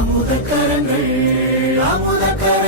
அமுத கரங்கள் அமுத கரங்கள்